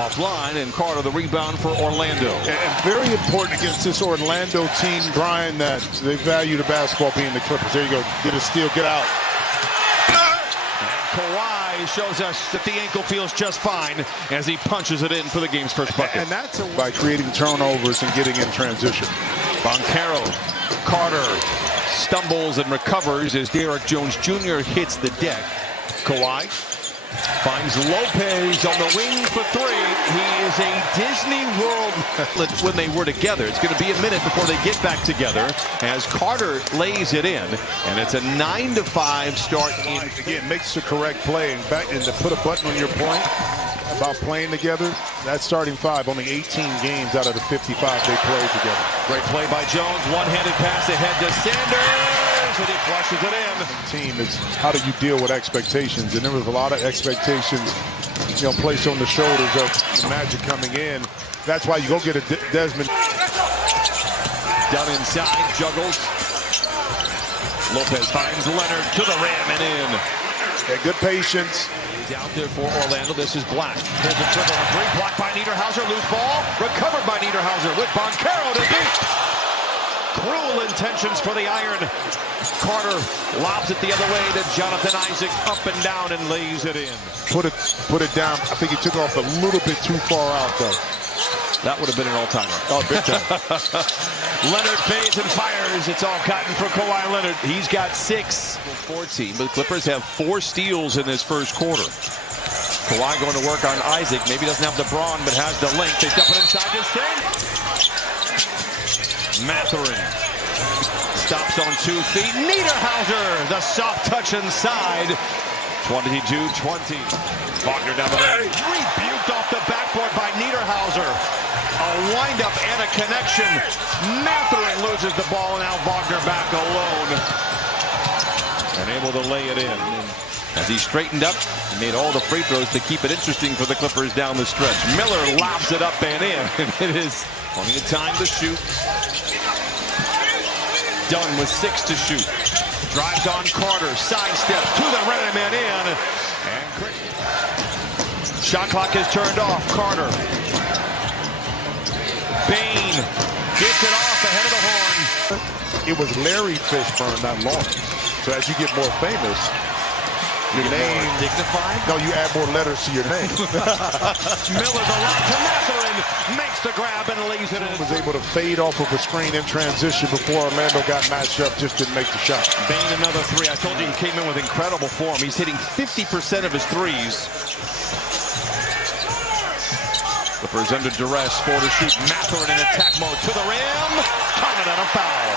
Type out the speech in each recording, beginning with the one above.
Offline, and Carter the rebound for Orlando. And very important against this Orlando team, Brian, that they value the basketball being the Clippers. There you go. Get a steal, get out. And Kawhi shows us that the ankle feels just fine as he punches it in for the game's first bucket. And that's by creating turnovers and getting in transition. Boncaro, Carter stumbles and recovers as Derrick Jones Jr. hits the deck. Kawhi finds Lopez on the wing for three. He is a Disney World when they were together. It's going to be a minute before they get back together as Carter lays it in, and it's a 9-5 start. Again, makes the correct play and to put a button on your point about playing together. That starting five, only 18 games out of the 55 they played together. Great play by Jones. One-handed pass ahead to Sanders, and he flushes it in. Team is how do you deal with expectations? And there was a lot of expectations, placed on the shoulders of the Magic coming in. That's why you go get a Desmond. Down inside, juggles. Lopez finds Leonard to the rim and in. Okay, good patience. He's out there for Orlando. This is Black. Pulls a trigger on three. Blocked by Niederhauser. Loose ball. Recovered by Niederhauser with Boncaro to beat. Cruel intentions for the Iron. Carter lobs it the other way to Jonathan Isaac. Up and down and lays it in. Put it down. I think he took off a little bit too far out, though. That would have been an all-timer. Oh, big time. Leonard fades and fires. It's all cotton for Kawhi Leonard. He's got 6. 14, but the Clippers have 4 steals in this first quarter. Kawhi going to work on Isaac. Maybe doesn't have the brawn, but has the length. They step it inside this thing. Mathurin stops on 2 feet. Niederhauser, the soft touch inside. 22-20. Wagner down the lane. Rebuked off the backboard by Niederhauser. A windup and a connection. Mathurin loses the ball, and now Wagner back alone. And able to lay it in. As he straightened up, he made all the free throws to keep it interesting for the Clippers down the stretch. Miller lobs it up and in. And it is plenty of time to shoot. Dunn with 6 to shoot. Drives on Carter, sidesteps to the rim and in. And shot clock is turned off. Carter. Bain gets it off ahead of the horn. It was Larry Fishburne, not Lawrence. So as you get more famous, your name dignified. No, you add more letters to your name. Miller the lob to Mathurin, makes the grab and lays it in. Was able to fade off of a screen in transition before Orlando got matched up, just didn't make the shot. Bain another 3. I told you he came in with incredible form. He's hitting 50% of his threes. Clippers under duress, 4 to shoot. Mathurin in attack mode to the rim. Counted on a foul.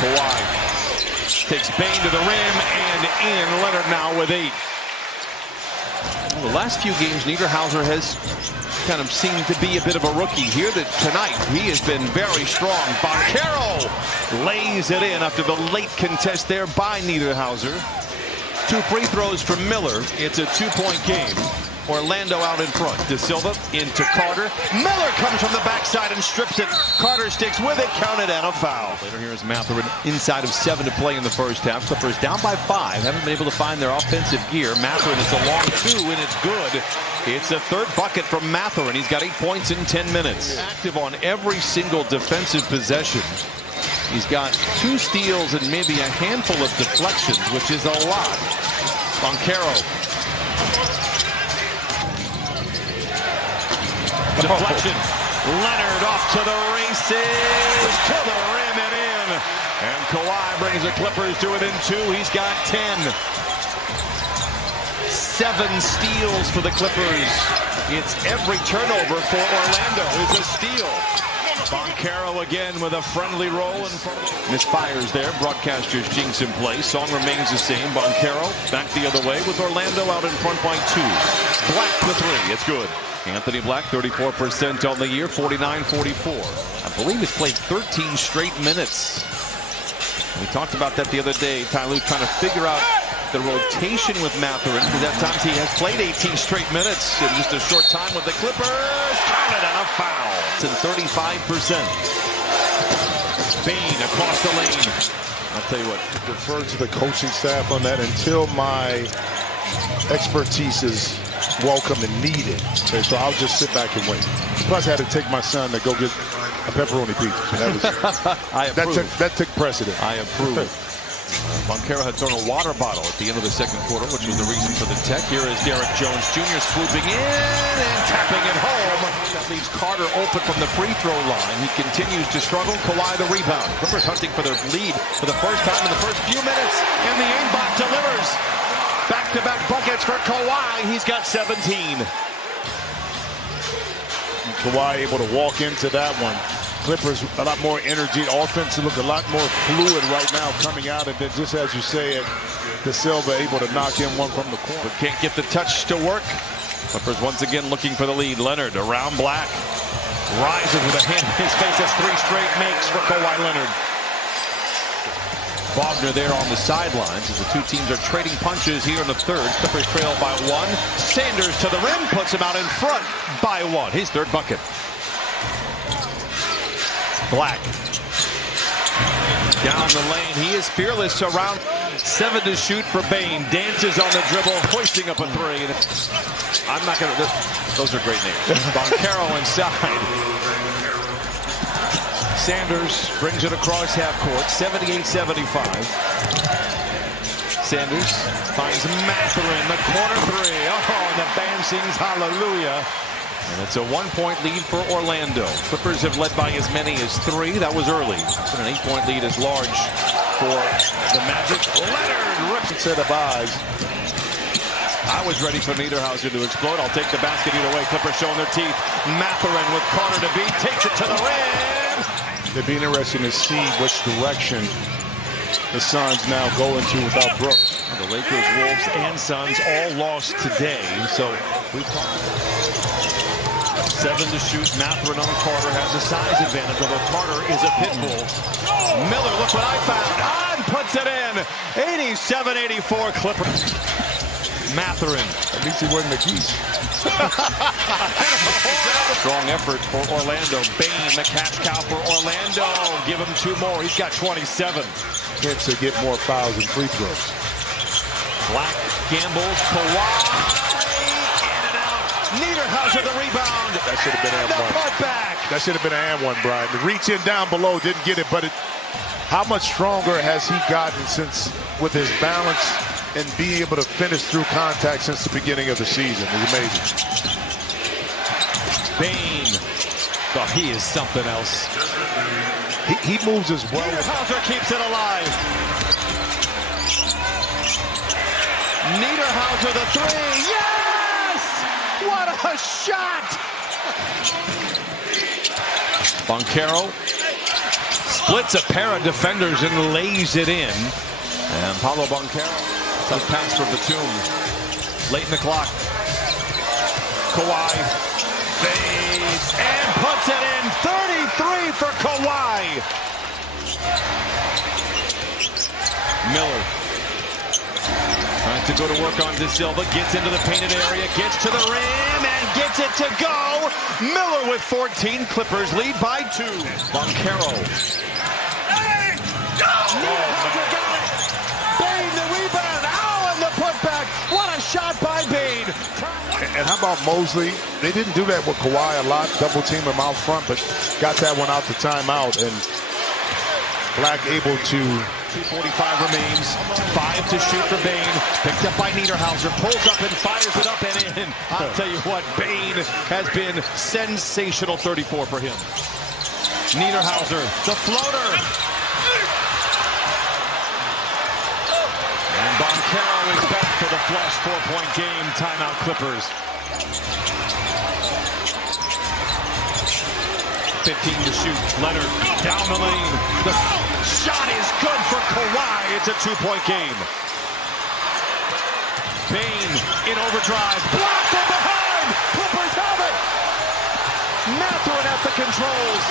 Kawhi takes Bain to the rim and in. Leonard now with 8. Well, the last few games, Niederhauser has kind of seemed to be a bit of a rookie. Here tonight, he has been very strong. Boncaro lays it in after the late contest there by Niederhauser. 2 free throws from Miller. It's a 2-point game. Orlando out in front. De Silva into Carter. Miller comes from the backside and strips it. Carter sticks with it. Counted and a foul. Later here is Mathurin inside of 7 to play in the first half. Clippers down by 5. Haven't been able to find their offensive gear. Mathurin is a long 2 and it's good. It's a 3rd bucket from Mathurin. He's got 8 points in 10 minutes. Active on every single defensive possession. He's got 2 steals and maybe a handful of deflections, which is a lot. Boncaro. Deflection. Leonard off to the races, to the rim and in. And Kawhi brings the Clippers to within 2. He's got 10. 7 steals for the Clippers. It's every turnover for Orlando is a steal. Boncaro again with a friendly roll in front of him. Misfires there. Broadcasters jinx in place. Song remains the same. Boncaro back the other way with Orlando out in front by 2. Black the 3. It's good. Anthony Black, 34% on the year, 49-44. I believe he's played 13 straight minutes. We talked about that the other day. Ty Lue trying to figure out the rotation with Mathurin, because at times he has played 18 straight minutes in just a short time with the Clippers. Counted and a foul. It's in 35%. Bain across the lane. I'll tell you what, defer to the coaching staff on that until my expertise is welcome and needed. Okay, so I'll just sit back and wait. Plus, I had to take my son to go get a pepperoni pizza. That was, that took precedent. I approve. Boncaro had thrown a water bottle at the end of the second quarter, which was the reason for the tech. Here is Derek Jones Jr. swooping in and tapping it home. That leaves Carter open from the free throw line. He continues to struggle. Kawhi the rebound. Clippers hunting for their lead for the first time in the first few minutes. And the aimbot delivers. Back-to-back buckets for Kawhi. He's got 17. And Kawhi able to walk into that one. Clippers a lot more energy. Offense look a lot more fluid right now coming out. And then just as you say it, De Silva able to knock in one from the corner. But can't get the touch to work. Clippers once again looking for the lead. Leonard around Black. Rises with a hand in his face. That's 3 straight makes for Kawhi Leonard. Wagner there on the sidelines as the two teams are trading punches here in the third. Clippers trail by 1. Sanders to the rim, puts him out in front by 1. His third bucket. Black. Down the lane. He is fearless around 7 to shoot for Bane. Dances on the dribble, hoisting up a 3. I'm not going to... Those are great names. Boncaro inside. Sanders brings it across half court. 78-75. Sanders finds Mathurin. The corner 3. Oh, and the band sings hallelujah. And it's a 1-point lead for Orlando. Clippers have led by as many as 3. That was early. But an 8-point lead is large for the Magic. Leonard rips a set of eyes. I was ready for Niederhauser to explode. I'll take the basket either way. Clippers showing their teeth. Mathurin with Carter to beat. Takes it to the rim. It'd be interesting to see which direction the Suns now go into without Brooks. The Lakers, Wolves, and Suns all lost today. So we've talked about 7 to shoot. Mathurin on Carter has a size advantage, although Carter is a pit bull. Miller, look what I found. On puts it in. 87-84 Clippers. Mathurin. At least he wasn't the Geese. Strong effort for Orlando. Bane, the cash cow for Orlando. Give him 2 more. He's got 27. Chance to get more fouls and free throws. Black gambles. Kawhi. Niederhauser the rebound. That should have been and an the and one. putback. That should have been an and one, Brian. The reach in down below, didn't get it, but how much stronger has he gotten since with his balance and being able to finish through contact since the beginning of the season? It's amazing. Bane. Oh, he is something else. He moves as well. Niederhauser keeps it alive. Niederhauser the 3. Yes! What a shot! Boncaro splits a pair of defenders and lays it in. And Paulo Boncaro, tough pass for Batum. Late in the clock. Kawhi fades and puts it in. 33 for Kawhi. Miller. Trying to go to work on De Silva, gets into the painted area, gets to the rim, and gets it to go. Miller with 14. Clippers lead by 2. Boncaro. Hey, go! Got it. Bane the rebound. Ow, and the putback. What a shot by Bane. And how about Mosley? They didn't do that with Kawhi a lot. Double team him out front, but got that one out to timeout. And Black able to... 2:45 remains. 5 to shoot for Bane. Picked up by Niederhauser. Pulls up and fires it up and in. I'll tell you what, Bane has been sensational. 34 for him. Niederhauser, the floater. And Boncaro is back for the flush 4-point game. Timeout Clippers. 15 to shoot. Leonard down the lane. The shot is good for Kawhi. It's a 2-point game. Bane in overdrive. Blocked from behind. Clippers have it. Mathurin at the controls.